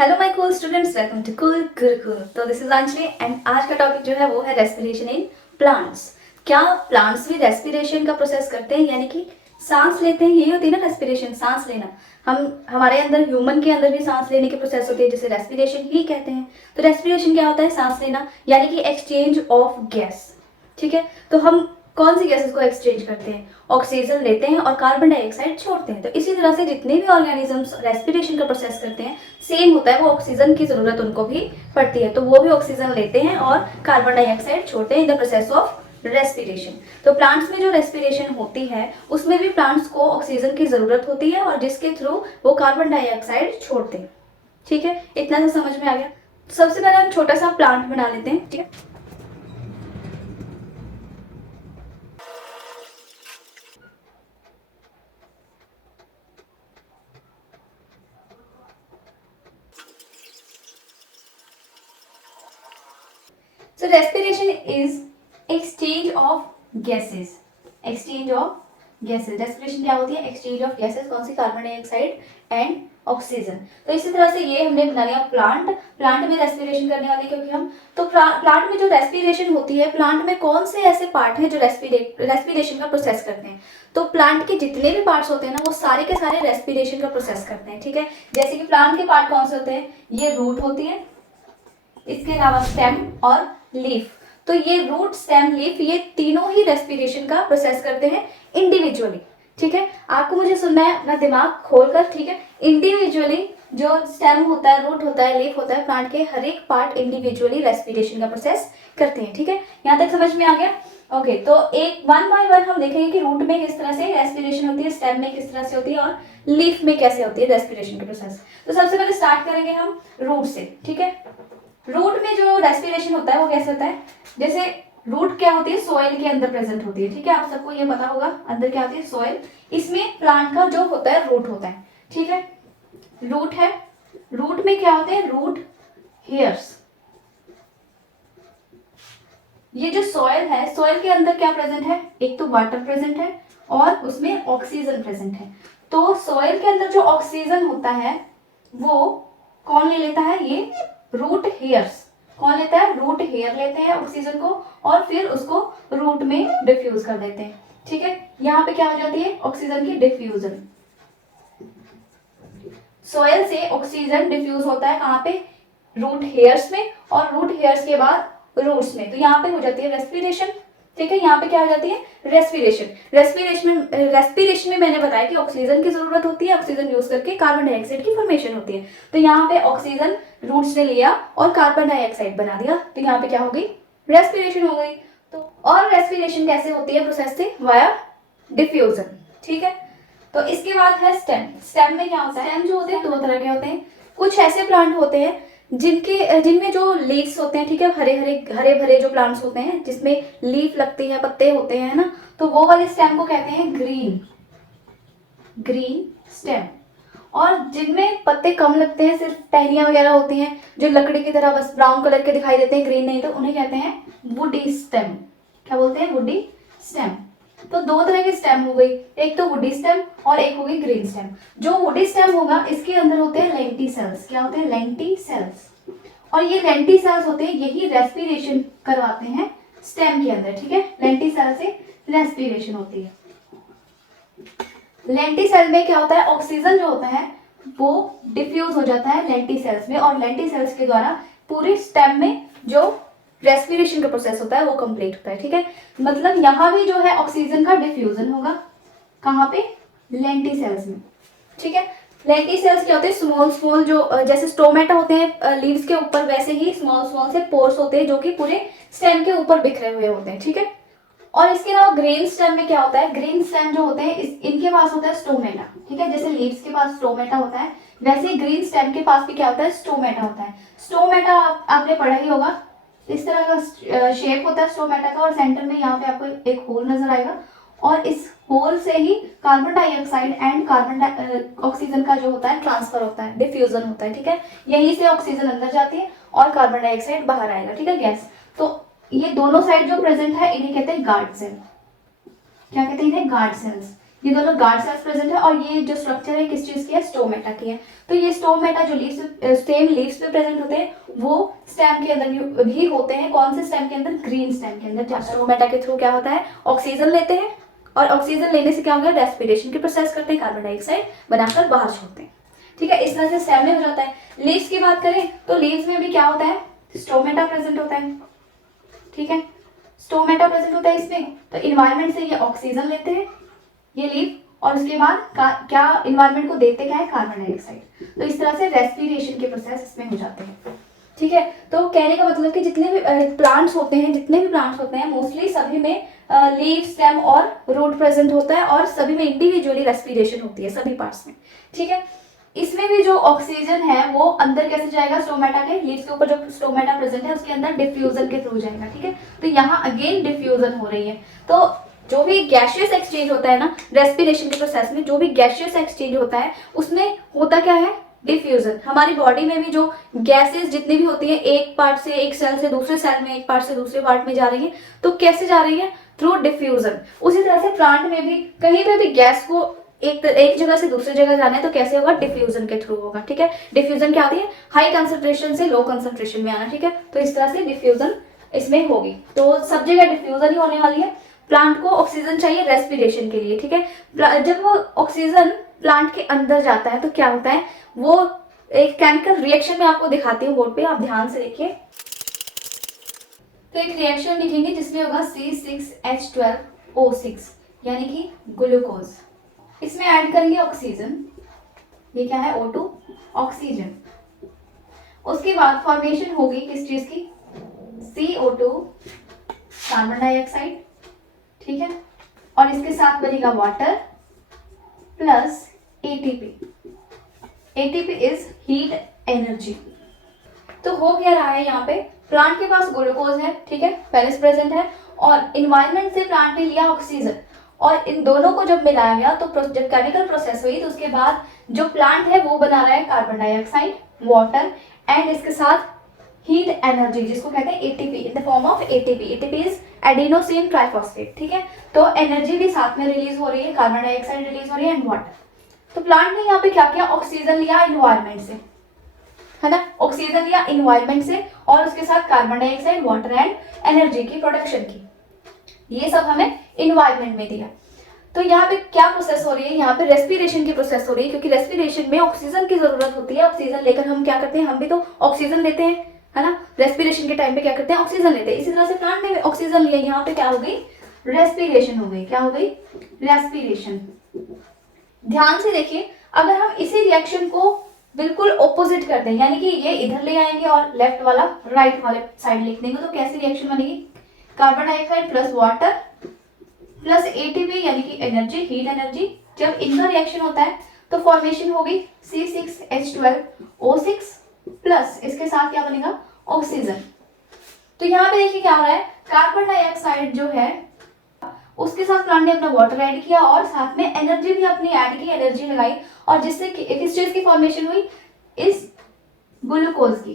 Hello my cool students, welcome to cool Gurukul. तो this is Anjali and आज का topic जो है वो है रेस्पिरेशन इन प्लांट्स। क्या प्लांट्स भी रेस्पिरेशन का प्रोसेस करते हैं, यानी कि सांस लेते हैं? यही होती है ना रेस्पिरेशन, सांस लेना। हम हमारे अंदर, ह्यूमन के अंदर भी सांस लेने की प्रोसेस होती है जिसे रेस्पिरेशन ही कहते हैं। तो रेस्पिरेशन क्या होता है? सांस लेना, यानी कि एक्सचेंज ऑफ गैस। ठीक है, तो हम कौन सी गैसेस को एक्सचेंज करते हैं? ऑक्सीजन लेते हैं और कार्बन डाइऑक्साइड छोड़ते हैं। तो इसी तरह से जितने भी ऑर्गेनिजम्स रेस्पिरेशन का प्रोसेस करते हैं सेम होता है, वो ऑक्सीजन की जरूरत उनको भी पड़ती है। तो वो भी ऑक्सीजन लेते हैं और कार्बन डाइऑक्साइड छोड़ते हैं in the process of respiration. तो प्लांट्स में जो रेस्पिरेशन होती है उसमें भी प्लांट्स को ऑक्सीजन की जरूरत होती है और जिसके थ्रू वो कार्बन डाइऑक्साइड छोड़ते हैं। ठीक है, इतना सा समझ में आ गया। सबसे पहले हम छोटा सा प्लांट बना लेते हैं। ठीक है, so respiration is exchange of gases। exchange of gases, respiration क्या होती है? exchange of gases। कौन सी? Carbon dioxide and oxygen. तो इसी तरह से ये हमने बना लिया प्लांट। प्लांट में रेस्पिरेशन करने वाले क्योंकि हम, तो प्लांट में जो रेस्पिरेशन होती है, प्लांट में कौन से ऐसे पार्ट हैं जो रेस्पिरेशन का प्रोसेस करते हैं? तो प्लांट के जितने भी पार्ट्स होते हैं ना, वो सारे के सारे रेस्पिरेशन का प्रोसेस करते हैं। ठीक है, जैसे कि प्लांट के पार्ट कौन से होते हैं? ये रूट होती है, इसके अलावा स्टेम और लीफ। तो ये रूट, स्टेम, लीफ, ये तीनों ही रेस्पिरेशन का प्रोसेस करते हैं इंडिविजुअली। ठीक है, आपको मुझे सुनना है अपना दिमाग खोलकर। ठीक है, इंडिविजुअली जो स्टेम होता है, रूट होता है, लीफ होता है, प्लांट के हर एक पार्ट इंडिविजुअली रेस्पिरेशन का प्रोसेस करते हैं। ठीक है, यहाँ तक समझ में आ गया? ओके, तो एक वन बाय वन हम देखेंगे कि रूट में किस तरह से रेस्पिरेशन होती है, स्टेम में किस तरह से होती है और लीफ में कैसे होती है रेस्पिरेशन का प्रोसेस। तो सबसे पहले स्टार्ट करेंगे हम रूट से। ठीक है, रूट में जो रेस्पिरेशन होता है वो कैसे होता है? जैसे रूट क्या होती है? सॉइल के अंदर प्रेजेंट होती है। ठीक है, आप सबको ये पता होगा अंदर क्या होती है? सॉइल। इसमें प्लांट का जो होता है रूट होता है। ठीक है, रूट है। रूट में क्या होते हैं? Root hairs. ये जो सॉइल है, सॉइल के अंदर क्या प्रेजेंट है? एक तो वाटर प्रेजेंट है और उसमें ऑक्सीजन प्रेजेंट है। तो सॉइल के अंदर जो ऑक्सीजन होता है वो कौन ले लेता है? ये रूट हेयर्स। कौन लेता है? रूट हेयर लेते हैं ऑक्सीजन को और फिर उसको रूट में डिफ्यूज कर देते हैं। ठीक है, यहाँ पे क्या हो जाती है? ऑक्सीजन की डिफ्यूजन। सॉइल से ऑक्सीजन डिफ्यूज होता है कहाँ पे? रूट हेयर्स में, और रूट हेयर्स के बाद रूट्स में। तो यहाँ पे हो जाती है रेस्पिरेशन। ठीक है, यहाँ पे क्या हो जाती है? रेस्पिरेशन। रेस्पिरेशन में मैंने बताया कि ऑक्सीजन की जरूरत होती है, ऑक्सीजन यूज करके कार्बन डाइऑक्साइड की फॉर्मेशन होती है। तो यहाँ पे ऑक्सीजन रूट्स ने लिया और कार्बन डाइऑक्साइड बना दिया, तो यहाँ पे क्या हो गई? रेस्पिरेशन हो गई। तो और रेस्पिरेशन कैसे होती है प्रोसेस से? Via diffusion. ठीक है, तो इसके बाद है स्टेम। स्टेम में क्या होता है? स्टेम जो होते हैं दो तरह के होते हैं। कुछ ऐसे प्लांट होते हैं जिनमें जो लीव्स होते हैं, ठीक है, हरे भरे जो प्लांट्स होते हैं जिसमें लीफ लगती है, पत्ते होते हैं ना, तो वो वाले स्टेम को कहते हैं ग्रीन स्टेम। और जिनमें पत्ते कम लगते हैं, सिर्फ टहनियां वगैरह होती हैं जो लकड़ी की तरह बस ब्राउन कलर के दिखाई देते हैं, ग्रीन नहीं, तो उन्हें कहते हैं वुडी स्टेम। क्या बोलते हैं? Woody stem. तो दो तरह की स्टेम हो गई, एक तो वुडी स्टेम और एक हो गई ग्रीन स्टेम। जो वुडी स्टेम होगा इसके अंदर होते हैं लेंटिसेल्स। क्या होते हैं? लेंटिसेल्स। और ये लेंटिसेल्स होते हैं, यही रेस्पिरेशन करवाते हैं स्टेम के अंदर। ठीक है, लेंटिसेल से रेस्पिरेशन होती है। लेंटिसेल में क्या होता है? ऑक्सीजन जो होता है वो डिफ्यूज हो जाता है लेंटिसेल्स में, और लेंटिसेल्स के द्वारा पूरे स्टेम में जो रेस्पिरेशन का प्रोसेस होता है वो कंप्लीट होता है। ठीक है, मतलब यहाँ भी जो है ऑक्सीजन का डिफ्यूजन होगा। कहाँ पे? लेंटिसेल्स में। ठीक है, लेंटिसेल्स क्या होते हैं? स्मॉल स्मॉल, जो जैसे स्टोमेटा होते हैं लीव्स के ऊपर, वैसे ही स्मॉल स्मॉल से पोर्स होते हैं जो कि पूरे स्टेम के ऊपर बिखरे हुए होते हैं। ठीक है, और इसके अलावा ग्रीन स्टेम में क्या होता है? ग्रीन स्टेम जो होते हैं इनके पास होता है स्टोमेटा। ठीक है, जैसे लीव्स के पास स्टोमेटा होता है वैसे ही ग्रीन स्टेम के पास भी क्या होता है? स्टोमेटा होता है। स्टोमेटा आपने पढ़ा ही होगा, इस तरह का शेप होता है स्टोमेटा का, और सेंटर में यहाँ पे आपको एक होल नजर आएगा, और इस होल से ही कार्बन डाइऑक्साइड एंड ऑक्सीजन का जो होता है ट्रांसफर होता है, डिफ्यूजन होता है। ठीक है, यहीं से ऑक्सीजन अंदर जाती है और कार्बन डाइऑक्साइड बाहर आएगा। ठीक है, गैस। तो ये दोनों साइड जो प्रेजेंट है इन्हें कहते हैं गार्ड सेल। क्या कहते हैं इन्हें? Guard cells. ये दोनों गार्ड सेल्स प्रेजेंट है और ये जो स्ट्रक्चर है किस चीज की है, स्टोमेटा की है। तो ये स्टोमेटा जो लीव्स स्टेम लीव्स पे प्रेजेंट होते हैं वो स्टेम के अंदर भी होते हैं। कौन से स्टेम के अंदर, ग्रीन स्टेम के अंदर। जहाँ स्टोमेटा के थ्रू क्या होता है, ऑक्सीजन लेते हैं और ऑक्सीजन लेने से क्या होगा, रेस्पिरेशन की प्रोसेस करते हैं, कार्बन डाइऑक्साइड बनाकर बाहर छोड़ते हैं। ठीक है, इस तरह से स्टेम में हो जाता है। लीव्स की बात करें तो लीव्स में भी क्या होता है, स्टोमेटा प्रेजेंट होता है। ठीक है, स्टोमेटा प्रेजेंट होता है इसमें। तो इन्वायरमेंट से ये ऑक्सीजन लेते हैं ये लीव, और उसके बाद क्या इन्वायरमेंट को देते क्या है, कार्बन डाइऑक्साइड। तो इस तरह से रेस्पिरेशन के प्रोसेस इसमें हो जाते हैं। ठीक है, तो कहने का मतलब कि जितने भी प्लांट्स होते हैं मोस्टली सभी में लीव, स्टेम और रूट प्रेजेंट होता है और सभी में इंडिविजुअली रेस्पिरेशन होती है, सभी पार्ट्स में। ठीक है, इसमें भी जो ऑक्सीजन है वो अंदर कैसे जाएगा, स्टोमेटा के लीव्स के ऊपर जो स्टोमेटा प्रेजेंट है उसके अंदर डिफ्यूजन के थ्रू जाएगा। ठीक है, तो यहाँ अगेन डिफ्यूजन हो रही है। तो जो भी गैसियस एक्सचेंज होता है ना रेस्पिरेशन के प्रोसेस में, जो भी गैसियस एक्सचेंज होता है उसमें होता क्या है, डिफ्यूजन। हमारी बॉडी में भी जो गैसेस जितनी भी होती है एक पार्ट से, एक सेल से दूसरे सेल में, एक पार्ट से दूसरे पार्ट में जा रही है, तो कैसे जा रही है, थ्रू डिफ्यूजन। उसी तरह से प्लांट में भी कहीं पे भी गैस को एक जगह से दूसरी जगह जाना है तो कैसे होगा, डिफ्यूजन के थ्रू होगा। ठीक है, डिफ्यूजन क्या होती है, हाई कंसंट्रेशन से लो कंसंट्रेशन में आना। ठीक है, तो इस तरह से डिफ्यूजन इसमें होगी। तो सब जगह डिफ्यूजन ही होने वाली है। प्लांट को ऑक्सीजन चाहिए रेस्पिरेशन के लिए। ठीक है, जब वो ऑक्सीजन प्लांट के अंदर जाता है तो क्या होता है, वो एक केमिकल रिएक्शन में आपको दिखाती हूँ बोर्ड पे, आप ध्यान से देखिए। तो एक रिएक्शन लिखेंगे जिसमें होगा C6H12O6 यानी कि ग्लूकोज। इसमें ऐड करेंगे ऑक्सीजन, ये क्या है O2 ऑक्सीजन। उसके बाद फॉर्मेशन होगी किस चीज की, CO2 कार्बन डाइऑक्साइड। ठीक है, और इसके साथ बनेगा water plus ATP। ATP is heat energy. तो हो क्या रहा है यहाँ पे, प्लांट के पास ग्लूकोज है, ठीक है, पहले से प्रेजेंट है, और इन्वायरमेंट से प्लांट ने लिया ऑक्सीजन, और इन दोनों को जब मिलाया गया तो जब केमिकल प्रोसेस हुई तो उसके बाद जो प्लांट है वो बना रहा है कार्बन डाइऑक्साइड, वाटर एंड इसके साथ हीट एनर्जी जिसको कहते हैं ATP in the form of ATP। ATP is adenosine triphosphate. ठीक है, तो एनर्जी भी साथ में रिलीज हो रही है, कार्बन डाइऑक्साइड रिलीज हो रही है एंड वाटर। तो प्लांट ने यहाँ पे क्या किया, ऑक्सीजन लिया इन्वायरमेंट से, है ना, ऑक्सीजन लिया इन्वायरमेंट से और उसके साथ carbon dioxide, water and energy की प्रोडक्शन की। ये सब हमें इन्वायरमेंट में दिया। तो यहाँ पे क्या प्रोसेस हो रही है, यहाँ पे रेस्पिरेशन की प्रोसेस हो रही है, क्योंकि रेस्पिरेशन में ऑक्सीजन की जरूरत होती है। ऑक्सीजन लेकर हम क्या करते हैं, हम भी तो ऑक्सीजन लेते हैं, है ना, रेस्पिरेशन के टाइम पे क्या करते हैं, ऑक्सीजन लेते हैं। इसी तरह से प्लांट ने ऑक्सीजन लिया, यहाँ पे क्या हो गई, रेस्पिरेशन हो गई। क्या हो गई, रेस्पिरेशन। ध्यान से देखिए, अगर हम इसी रिएक्शन को बिल्कुल ऑपोजिट करते हैं, यानी कि ये इधर ले आएंगे और लेफ्ट वाला राइट वाले साइड लिख देंगे, तो कैसी रिएक्शन बनेगी, carbon dioxide plus water plus ATP यानी कि एनर्जी, हीट एनर्जी। जब इनका रिएक्शन होता है तो फॉर्मेशन होगी C6H12O6 प्लस इसके साथ क्या बनेगा, ऑक्सीजन। तो यहाँ पे देखिए क्या हो रहा है, कार्बन डाइऑक्साइड जो है उसके साथ प्लांट ने अपना वाटर ऐड किया और साथ में एनर्जी भी अपनी ऐड की, एनर्जी लगाई, और जिससे किस चीज की फॉर्मेशन हुई, इस ग्लूकोज की।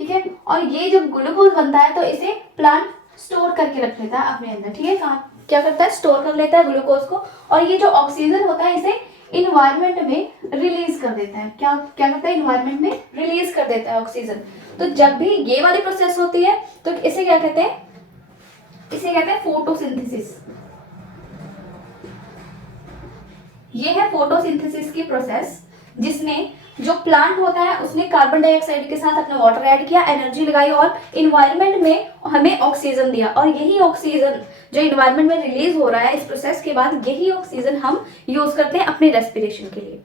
ठीक है, और ये जब ग्लूकोज बनता है तो इसे प्लांट स्टोर करके रख लेता है अपने अंदर। ठीक है, कहाँ क्या करता है, स्टोर कर लेता है ग्लूकोज को, और ये जो ऑक्सीजन होता है इसे इन्वायरमेंट में रिलीज कर देता है। क्या क्या करता है, इन्वायरमेंट में रिलीज कर देता है ऑक्सीजन। तो जब भी ये वाली प्रोसेस होती है तो इसे क्या कहते हैं, इसे कहते हैं फोटोसिंथेसिस। ये है फोटोसिंथेसिस की प्रोसेस, जिसमें जो प्लांट होता है उसने कार्बन डाइऑक्साइड के साथ अपना वाटर ऐड किया, एनर्जी लगाई और इन्वायरमेंट में हमें ऑक्सीजन दिया, और यही ऑक्सीजन जो इन्वायरमेंट में रिलीज हो रहा है इस प्रोसेस के बाद, यही ऑक्सीजन हम यूज करते हैं अपने रेस्पिरेशन के लिए।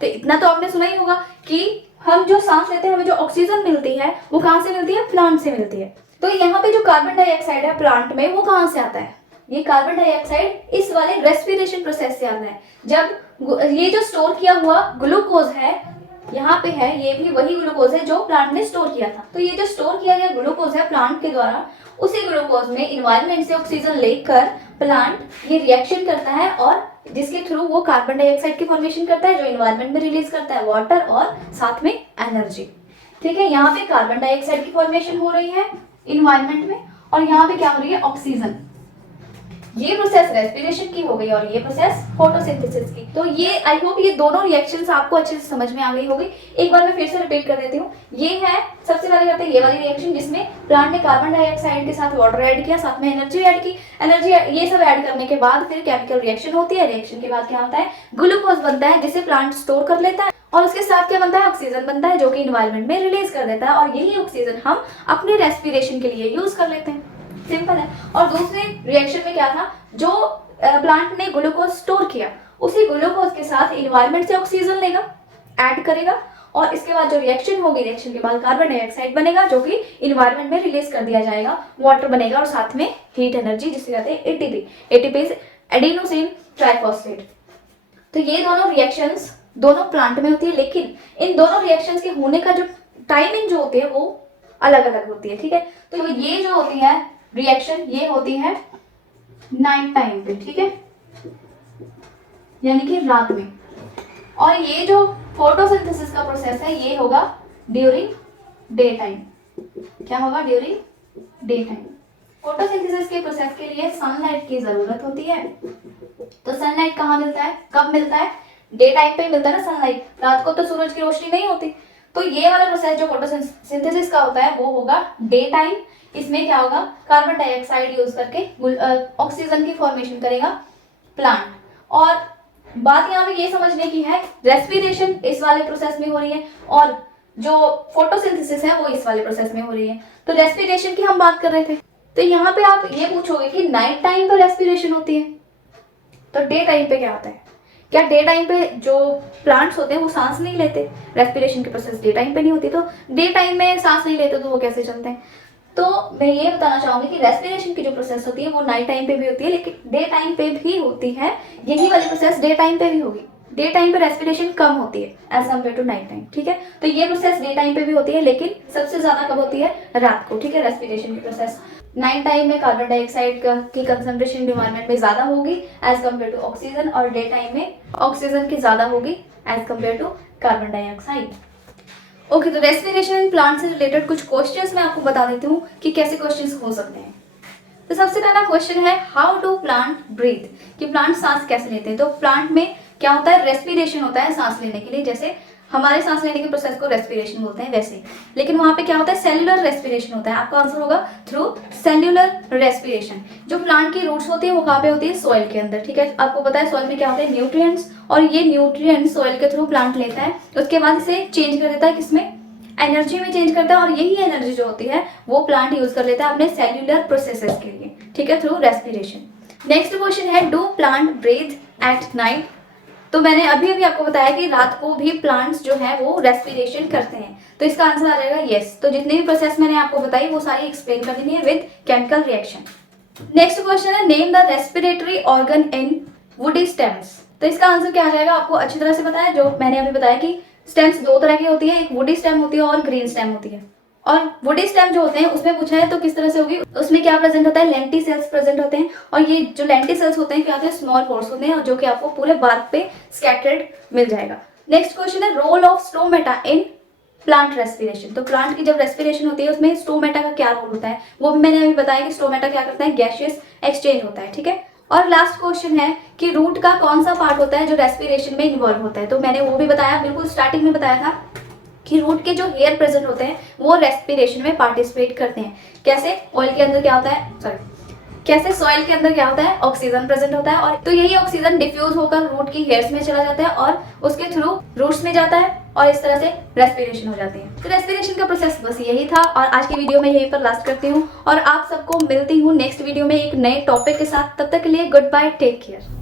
तो इतना तो आपने सुना ही होगा कि हम जो सांस लेते हैं हमें जो ऑक्सीजन मिलती है वो कहाँ से मिलती है, प्लांट से मिलती है। तो यहाँ पे जो कार्बन डाइऑक्साइड है प्लांट में वो कहाँ से आता है, ये कार्बन डाइऑक्साइड इस वाले रेस्पिरेशन प्रोसेस से आता है। जब ये जो स्टोर किया हुआ ग्लूकोज है यहाँ पे है, ये भी वही ग्लूकोज है जो प्लांट ने स्टोर किया था। तो ये जो स्टोर किया गया ग्लूकोज है प्लांट के द्वारा, उसी ग्लूकोज में इन्वायरमेंट से ऑक्सीजन लेकर प्लांट ये रिएक्शन करता है, और जिसके थ्रू वो कार्बन डाइऑक्साइड की फॉर्मेशन करता है जो इन्वायरमेंट में रिलीज करता है वाटर और साथ में एनर्जी। ठीक है, यहाँ पे कार्बन डाइऑक्साइड की फॉर्मेशन हो रही है इन्वायरमेंट में, और यहाँ पे क्या हो रही है, ऑक्सीजन। ये प्रोसेस रेस्पिरेशन की हो गई और ये प्रोसेस फोटोसिंथेसिस की। तो ये आई होप ये दोनों रिएक्शंस आपको अच्छे से समझ में आ गई होगी। एक बार मैं फिर से रिपीट कर देती हूँ। ये है सबसे पहले करते हैं ये वाली रिएक्शन जिसमें प्लांट ने कार्बन डाइऑक्साइड के साथ वाटर ऐड किया, साथ में एनर्जी ऐड की। एनर्जी ये सब ऐड करने के बाद फिर केमिकल रिएक्शन होती है। रिएक्शन के बाद क्या होता है, ग्लूकोज बनता है जिसे प्लांट स्टोर कर लेता है और उसके साथ क्या बनता है, ऑक्सीजन बनता है जो कि इन्वायरमेंट में रिलीज कर देता है और यही ऑक्सीजन हम अपने रेस्पिरेशन के लिए यूज कर लेते हैं। सिंपल है। और दूसरे रिएक्शन में क्या था, जो प्लांट ने ग्लूकोज स्टोर किया उसी ग्लूकोज के साथ इन्वायरमेंट से ऑक्सीजन लेगा, ऐड करेगा और इसके बाद जो रिएक्शन होगी, रिएक्शन के बाद कार्बन डाइऑक्साइड बनेगा जो कि इन्वायरमेंट में रिलीज कर दिया जाएगा, वाटर बनेगा और साथ में हीट एनर्जी जिसे कहते हैं ATP. ATP is adenosine triphosphate. तो ये दोनों रिएक्शंस दोनों प्लांट में होती है, लेकिन इन दोनों रिएक्शंस के होने का जो टाइमिंग जो होती है वो अलग अलग होती है। ठीक है, तो ये जो होती है रिएक्शन ये होती है नाइट टाइम पे, ठीक है, यानी कि रात में। और ये जो फोटोसिंथेसिस का प्रोसेस है ये होगा ड्यूरिंग डे टाइम। क्या होगा, ड्यूरिंग डे टाइम। फोटोसिंथेसिस के प्रोसेस के लिए सनलाइट की जरूरत होती है। तो सनलाइट कहाँ मिलता है, कब मिलता है, डे टाइम पे मिलता है ना सनलाइट, रात को तो सूरज की रोशनी नहीं होती। तो ये वाला प्रोसेस जो फोटोसिंथेसिस का होता है वो होगा डे टाइम। इसमें क्या होगा, कार्बन डाइऑक्साइड यूज करके ऑक्सीजन की फॉर्मेशन करेगा प्लांट। और बात यहाँ पे ये समझने की है, रेस्पिरेशन इस वाले प्रोसेस में हो रही है और जो फोटोसिंथेसिस है वो इस वाले प्रोसेस में हो रही है। तो रेस्पिरेशन की हम बात कर रहे थे। तो यहाँ पे आप ये पूछोगे कि नाइट टाइम पे रेस्पिरेशन होती है, तो डे टाइम पे क्या होता है, क्या डे टाइम पे जो प्लांट्स होते हैं वो सांस नहीं लेते, रेस्पिरेशन की प्रोसेस डे टाइम पे नहीं होती, तो डे टाइम में सांस नहीं लेते तो वो कैसे चलते हैं। तो मैं ये बताना चाहूंगी कि रेस्पिरेशन की जो प्रोसेस होती है वो नाइट टाइम पे भी होती है लेकिन डे टाइम पे भी होती है। यही वाली प्रोसेस डे टाइम पे भी होगी। डे टाइम पे रेस्पिरेशन कम होती है as compare to night time. ठीक है, तो ये प्रोसेस डे टाइम पे भी होती है लेकिन सबसे ज्यादा कब होती है, रात को। ठीक है, रेस्पिरेशन की प्रोसेस नाइट टाइम में कार्बन डाइऑक्साइड की कंसंट्रेशन एनवायरमेंट में ज्यादा होगी एज कम्पेयर टू ऑक्सीजन और डे टाइम में ऑक्सीजन की ज्यादा होगी as compare to carbon dioxide. Okay, तो रेस्पिरेशन इन प्लांट से रिलेटेड कुछ क्वेश्चंस मैं आपको बता देती हूँ कि कैसे क्वेश्चंस हो सकते हैं। तो सबसे पहला क्वेश्चन है हाउ डू प्लांट ब्रीथ, कि प्लांट सांस कैसे लेते हैं। तो प्लांट में क्या होता है, रेस्पिरेशन होता है सांस लेने के लिए, जैसे हमारे सांस लेने के प्रोसेस को रेस्पिरेशन बोलते हैं वैसे, लेकिन वहां पे क्या होता है, सेल्यूलर रेस्पिरेशन होता है। आपका आंसर होगा थ्रू सेल्यूलर रेस्पिरेशन। जो प्लांट की रूट्स होती है वो कहाँ पे होती है, सॉइल के अंदर। ठीक है, आपको पता है सॉइल में क्या होता है, न्यूट्रिएंट्स, और ये न्यूट्रिएंट्स सॉइल के थ्रू प्लांट लेता है, उसके बाद इसे चेंज कर देता है किसमें, एनर्जी में चेंज करता है, और यही एनर्जी जो होती है वो प्लांट यूज कर लेता है अपने सेल्यूलर प्रोसेसेस के लिए। ठीक है, थ्रू रेस्पिरेशन। नेक्स्ट क्वेश्चन है do plant breathe at night. तो मैंने अभी आपको बताया कि रात को भी प्लांट्स जो है वो रेस्पिरेशन करते हैं, तो इसका आंसर आ जाएगा यस। तो जितने भी प्रोसेस मैंने आपको बताई वो सारी एक्सप्लेन कर देनी है with chemical reaction. Next question है name the respiratory organ in woody stems. तो इसका आंसर क्या आ जाएगा, आपको अच्छी तरह से पता है, जो मैंने अभी बताया कि स्टेम्स दो तरह की होती है, एक वुडी स्टेम होती है और ग्रीन स्टेम होती है। और वुडी स्टेम जो होते हैं उसमें पूछा है तो किस तरह से होगी, उसमें क्या प्रेजेंट होता है, लेंटी सेल्स प्रेजेंट होते हैं, और ये जो लेंटी सेल्स होते हैं क्या होते हैं, स्मॉल पोर्स होते हैं जो कि आपको पूरे बार्क पे स्कैटर्ड मिल जाएगा। नेक्स्ट क्वेश्चन है role of stomata in plant respiration. तो प्लांट की जब रेस्पिरेशन होती है उसमें स्टोमेटा का क्या रोल होता है, वो भी मैंने अभी बताया कि स्टोमेटा क्या करता है, गैसियस एक्सचेंज होता है। ठीक है, और लास्ट क्वेश्चन है कि रूट का कौन सा पार्ट होता है जो रेस्पिरेशन में इन्वॉल्व होता है। तो मैंने वो भी बताया, बिल्कुल स्टार्टिंग में बताया था कि रूट के जो हेयर प्रेजेंट होते हैं वो रेस्पिरेशन में पार्टिसिपेट करते हैं। कैसे, ऑयल के अंदर क्या होता है, कैसे सॉइल के अंदर क्या होता है, ऑक्सीजन प्रेजेंट होता है, और तो यही ऑक्सीजन डिफ्यूज होकर रूट की हेयर्स में चला जाता है और उसके थ्रू रूट्स में जाता है और इस तरह से रेस्पिरेशन हो जाती है। तो रेस्पिरेशन का प्रोसेस बस यही था और आज की वीडियो में यहीं पर लास्ट करती हूँ और आप सबको मिलती हूँ नेक्स्ट वीडियो में एक नए टॉपिक के साथ। तब तक के लिए गुड बाय, टेक केयर।